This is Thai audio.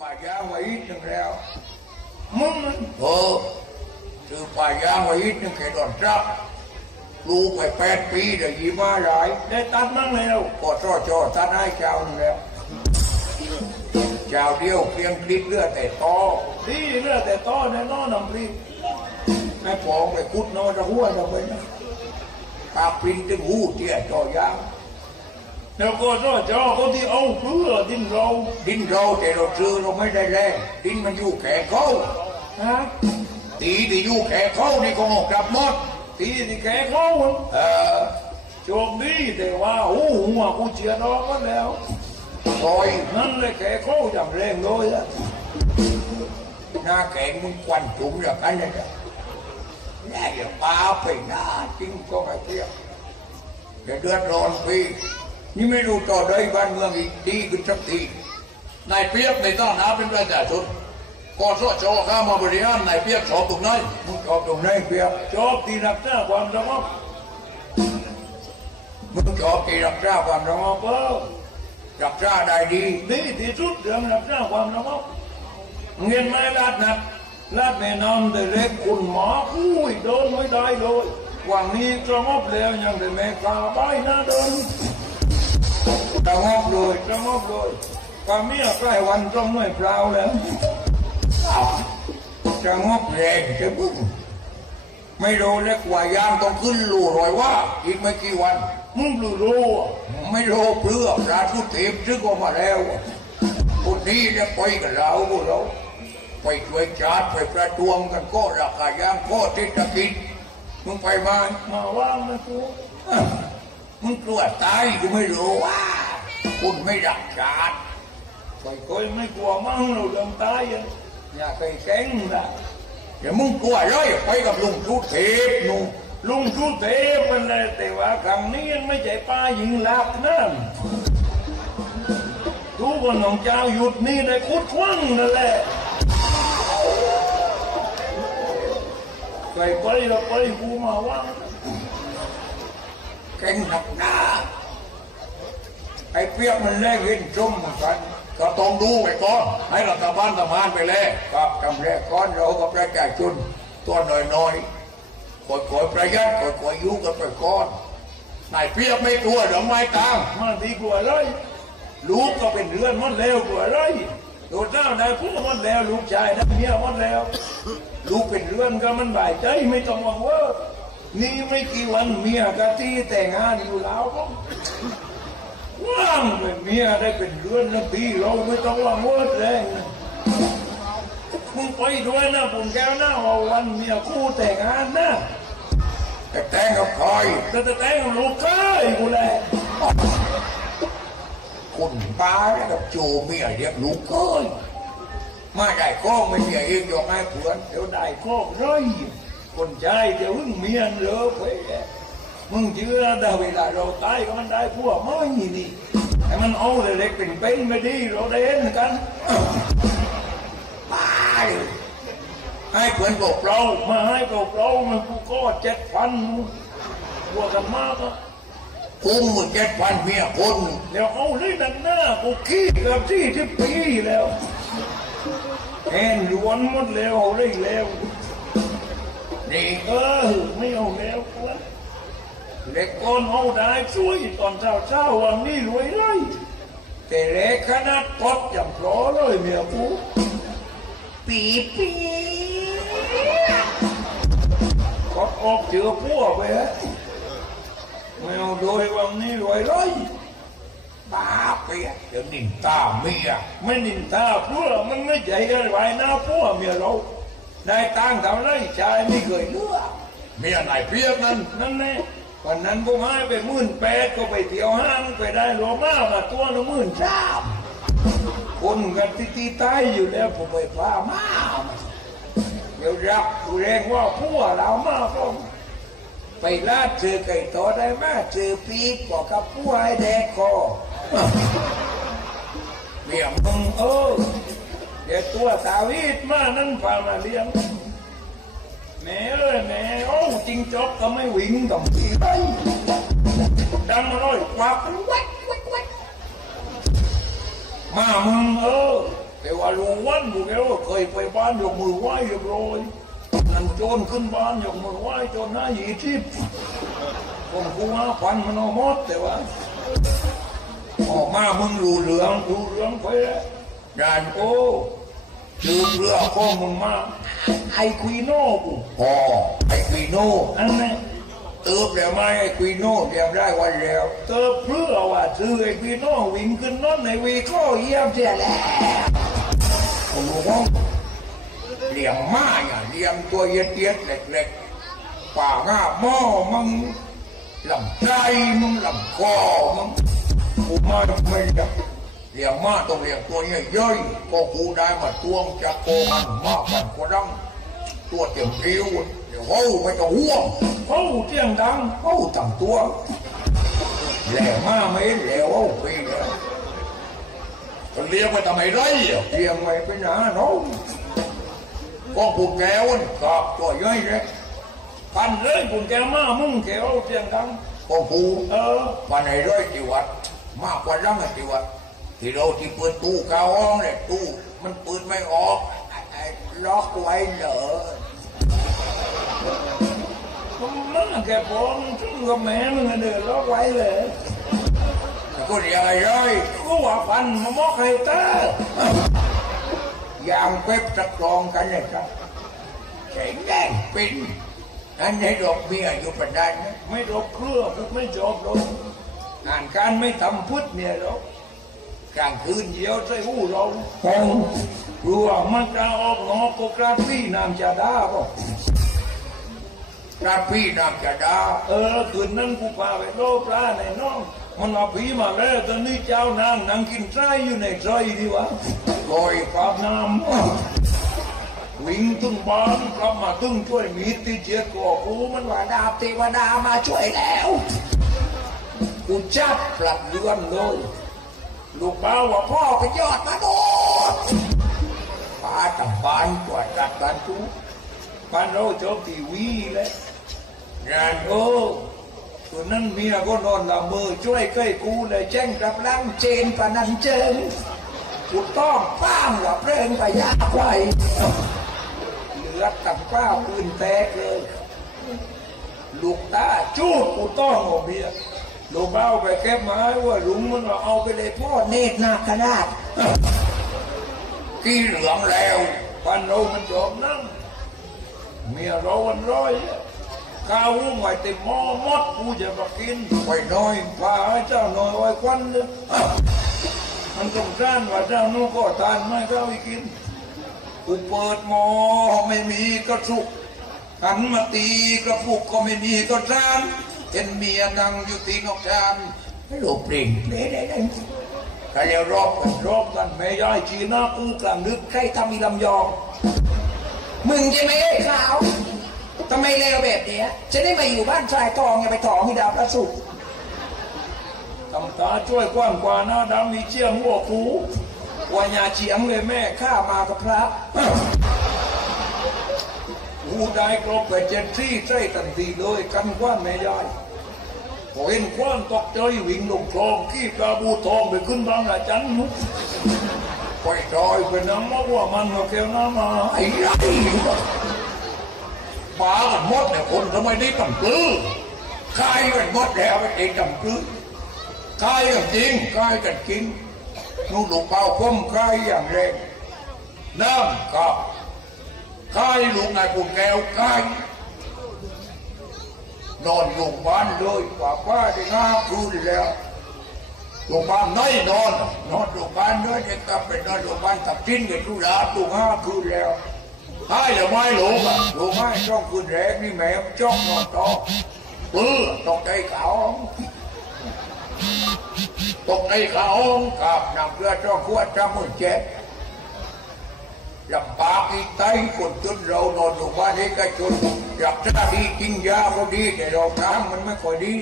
ป่ายางไว้อีกหนึ่งแล้วมึงนั่นเออซื้อป่ายางไว้อีกหนึ่งแค่ดอนรับลูกไปแปดปีเดี๋ยวยี่มาหลายได้ตัดมั่งเลยเราก็ช่อจอท่านให้เจ้าหนึ่งแล้วเจ้าเดียวเพียงคลิปเลือดแต่ตอดีเลือดแต่ต้อในน้อน้ำพริกให้ปองไปคุดนอนจะหัวจะเป็นนะตาปรินถึงหูเตี้ยจอยางแล้ว ก็รอจอเขาที่เอาเพื่อดินเราดินเราแต่เราซื้อเราไม่ได้แรงดินมันอยู่แขกเขาฮะตีที่อยู่แขกเขานี่ก็งอกกลับหมดตีที่แกเขา เออโชคดีแต่ว่าโอ้หัวกูเจียดอกกันแล้วซอยนั่นเลยแกเขาอย่างแรงเลยอะหน้าแข็งมึงควันถุงอย่างนั้นเลยนะแน่อย่าป้าไปหน้าจริงก็ไม่เที่ยวอย่าเดือดร้อนพี่นี่ไม่รู้ต่อได้บ้านเมืองอีกดีขึ้นสักทีนายเปียกในต้านาเป็นประชาชนกสชข้ามาบริหารนายเปียกสอบตรงไหนมึงชอบตรงไหนเปียกชอบตีรักษาความสงบมึงชอบที่รักษาความสงบเออรักษาได้ดีดีที่สุดเรื่องรักษาความสงบเงินไม่ลาดนักลาดแม่น้ำแต่เล็กคุณหมออุ้ยโดนไม่ได้เลยวันนี้สงบแล้วยังได้แม่กาใบหน้าเดิน สงบเลยสงบเลยก็เมียใกล้วันต้องไม่เปล่าแล้วสงบแรงจะมึงไม่รู้เล็กกว่ายางต้องขึ้นลู่รอยว่าอีกไม่กี่วันมึงรู้รู้อะไม่รู้เพื่อระทุเทพซึ่งออกมาแล้วคนนี้เนี่ยไปกับเราพวกเราไปช่วยชาติไปประท้วงกันก็ราคายางก็เศรษฐกิจมึงไปมามาว่างนะกูอะมึงกลัวตายกูไม่รู้ว่า คุณไม่รักชาติไปคอยไม่กลัวมั่งเราเรื่องตายอะอย่าไปแกล้งนะเดี๋ยวมึงกลัวเลยไปกับลุงทุเทพนู่นลุงทุเทพมันเลยแต่ว่าครั้งนี้ไม่ใช่ป้ายิงหลักนั่นทุกคนของเจ้าหยุดนี่ได้คุดควั้งนั่นแหละไปไปแล้วไปกูมาว่างแข่งหนักหน้า ไอ้เปียกมันแลกเห็นส้มเหมือนกัน ก็ต้องดูไปก่อนให้รัฐบาลทำงานไปเลยกับกำแรกก้อนเรากับประชาชนตัวน้อยๆค่อยๆประหยัดค่อยๆอยุ่กันไปก้อนนายเปียกไม่กลัวเดี๋ยวไม่ตามมาดีกว่าเลยลูกก็เป็นเรือนหมดแล้วกว่าเลยตัวเจ้าได้พูดหมดแล้วลูกชายได้เมียหมดแล้ว ลูกเป็นเรือนก็มันบ่ายใจไม่ต้องหวังว่านี่ไม่กี่วันเมียกะที่แต่งงานอยู่แล้วก็ ว่างเป็นเมียได้เป็นเรือนแล้วพี่เราไม่ต้องหวังว่าแรงมึงไปด้วยนะผมแก้วหน้าว่าวันเมียคู่แต่งงานนะแต่แต่งกับคอยก็จะแต่งกับลูกเคยกูแหละคุณป้าแล้วกับโจเมียเรียกลูกเอ้ยมาได้ก็ไม่เมียเองยกให้เพื่อนเดี๋ยวได้ครอบร้อยคนใจเดี๋ยวมึงเมียนเหลือไป มึงเชื่อได้เวลาเราตายก็มันได้พวกไม่นี่ให้มันเอาเล็กเป็นเป็นไม่ดีเราได้เห็นกันป้ายให้เพื่อนบอกเรามาให้เราเรามันกูก็เจ็ดพันบวกกันมากอะคุ้มมึงเจ็ดพันเมียคนเดี๋ยวเอาเลยดังหน้ากูขี้เกือบที่ที่ปีแล้วแอนล้วนหมดแล้วเอาเลยแล้วนี่เออไม่เอาแล้วกู เล็กก่อนเอาได้ช่วยตอนเช้าเช้าวันนี้รวยเลยแต่เล็กขนาดกดอย่างพลอเลยเมียกูปีปีกดออกเจอพวกไปฮะไม่เอาโดยวันนี้รวยเลยป้าเปียกเดี๋ยวนินตาเมียไม่นินทาพวกมันไม่ใจอะไรหน้าพวกเมียเราได้ตังค์ทำไรชายไม่เคยเลือกเมียนายเปียกนั้นนั่นแน่ วันนั้นผมให้ไปหมื่นแปดก็ไปเที่ยวห้างไปได้โลมามาตัวละหมื่นสามคนกันที่ที่ใต้อยู่แล้วผมไปพามาเดี๋ยวรับกูแรงว่าพัวเรามาก็ไปลาดเจอไก่ต่อได้มาเจอปีกบอกกับผู้ให้แดกคอเมียมึงเออเดี๋ยวตัวสาวิตมานั่นพามาเลี้ยงแม่เอ้ยแม่ จริงจบก็ไม่วิ่งต้องตีไปดังร้อยกว่ากันวกแวกแวกมามึงเออแต่ว่ารู้วันบุกแกว่าเคยไปบ้านยกมือไหว้ยบร้อยนั่นโจรขึ้นบ้านยกมือไหว้จรหน้าหยีทิพย์ผมกูห้าพันมันเอาหมดแต่ว่าออกมามึงรู้เหลืองงดูเรื่องไปแล้วดานโอ้ลืมเรืองข้อมึงมา ไอคุยโน่กูพอไอ้ควีโน่อันนี้นเติบแล้วไหมไอ้ควีโน่เรียบได้วันแล้วเติบเพื่อว่าซื้อไอคุยโน่วิ่งขึ้นนอนในวีข้อเยี่ยมเสียแล้วผมรู้ว่าเลี้ยงมาอย่างเลี้ยงตัวเย็ดๆเล็กๆป่าง่าหม้อมึงลำไส้มึงลำคอมึงกูมาไม่ได้ เลี้ยงม้าต้องเลี้ยงตัวใหญ่ๆก็กูได้มาตวงจากโกมันมากกว่าคนดัง ตัวเต็มริ้วเดี๋ยวโอ้ไม่ต้องห่วงเขาเที่ยงดังโอ้ตั้งตัวแหล่มาไม่แหล่โอ้ปีเดียวก็เลี้ยงไปทำไมไรอะเลี้ยงไว้เป็นหนาเนาะก็ผูกแก้วนี่กับตัวย่อยเลยพันเลยคุณแกมามึงแกเอาเที่ยงดังก็ผูเออวันไหนร้อยที่วัดมากกว่าลังที่วัด ที่เราที่เปิดตู้กาวห้องเนี่ยตู้มันเปิดไม่ออกไอ้ไอ้ล็อกไว้เหรอมันแกพองถึงกับแม่มึงเดินล็อกไว้เลยก็เรียกไอ้ร้อยก็ว่าพันมามอกให้ตาอย่างเว็บตะกรองกันเลยครับใช้แดงเป็นอันให้ดอกเบี้ยอยู่ปัจจุบันนะไม่รบเครือกูไม่จบหรอกงานการไม่ทำพุทธเนี่ยหรอก กลางคืนเดียวใส่หูเราห้องรู้ว่ามันจะออกนอกกกราฟี่น้ำจะด่าป่ะพระพี่นำจะดาเออคืนนั้นกูพาไปโลปลาในน้องมันเอาผีมาแล้วตอนนี้เจ้านางนั่งกินไส้อยู่ในไส้ดีวะลอยกราบน้ำวิ่งตึงบ้านกลับมาตึงช่วยมีดที่เจียกอกูมันว่าดาบเทวดามาช่วยแล้ว กูจับปรับเลือนเลย ลูกบ่าว่าพ่อไปยอดมาโดดปาตับบานกว่าจัดการทุบ้านเราจบทีวีเลยงานโอ้ตัวนั้นเมียก็นอนละเมอช่วยใกล้กูเลยแจ้งกับล้างเจนปนันเจิงกูต้องป้ามกับเร่งไปยาไว้เหลือดกับป้าปืนแตกเลยลูกตาจูดกูต้องเอาเมีย ลูเบ้าไปเก็บไม้ว่าลุงมันว่าเอาไปเลยพ่อเนตรนาคราชกี่เหลืองแล้วปันเรามันจบนั่งเมียเราวันร้อยข้าวหุ้งไว้เต็มหม้อมดกูจะมากินไปน้อยว่าให้เจ้าน่อยไว้ควันนึงมันสงสารว่าเจ้านู้นก็ทานไม่เข้าไปกินกูเปิดหม้อไม่มีกระสุกหันมาตีกระปุกก็ไม่มีก็จาน เห็นเมียนั่งอยู่ตีนอกจานให้ลูกปริ่งเละได้ได้ก็เรียกรอบกันรอบกันแม่ยายชีน้ากูกลางดึกใครทำอีลำยอง มึงใช่ไหมไอ้ขาวทำไมเลวแบบเนี้ยจะได้มาอยู่บ้านชายทองอย่าไปถองที่ดาวพระศุกร์ทำตาช่วยกว้างกว่าหน้าดำมีเชี่ยงหัวกูวายาเฉียงเลยแม่ข้ามากับพระ กูได้ครบไปเจ็ดที่ใช่ทันทีเลยกันกว้านแม่ยายพอเห็นคว้านตกใจวิ่งลงคลองขี้ปลาบูทองไปขึ้นบางระจันนุกไปดอยไปน้ำมอกว่ามันมาเกลน้ำมาไอ้ไรปลากันหมดเนี่ยคนทำไมได้ตำปลื้อคายกันหมดแล้วไปเองตำปลื้อคายกันจริงคายกันจริงนู่นลูกเป้าก้มคายอย่างแรงน้ำกับ คายลูกนายปุ่นแก้วคายนอนอยู่บ้านเลยกว่าป้าได้ห้าคืนแล้วโรงพยาบาลไหนนอน นอนโรงพยาบาลด้วยจะกลับไปนอนโรงพยาบาลตับทิ้นกับทุลาตุห้าคืนแล้วให้หรือไม่หลงอะหลงไม่ช่องคืนแรกนี่แม่มันจ้องนอนต่อปื้อตกใจขาวตกใจขาวกับนำเรือจ้องขวดจ้ามือเจ็ด ลำบากอีกไตคนจนเรานอนอยู่บ้านเอกชนอยากจะดีจริงยาก็ดี แต่เราทางมันไม่ค่อยดี